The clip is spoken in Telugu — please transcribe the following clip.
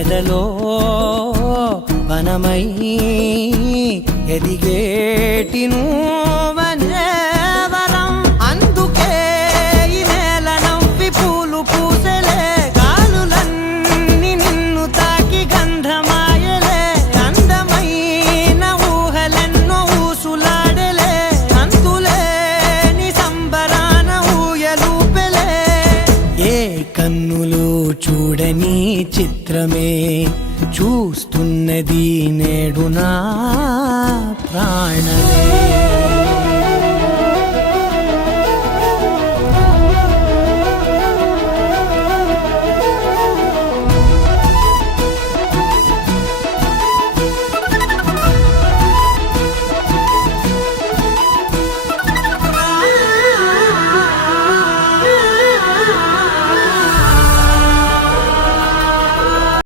ఎదలో వనమై ఎదిగేటి నువ్వనే వరం. అందుకే ఈ నేల నవ్వి పూలు పూసెలే, గాలులన్నీ నిన్ను తాకి గంధమాయలే. అందమైన ఊహలెన్నో ఊసులాడలే, అంతులేని సంబరాన ఊయలూపెలే. ఏ కన్నులు చూడని చిత్రమే చూస్తున్నది నేడు నా ప్రాణమే.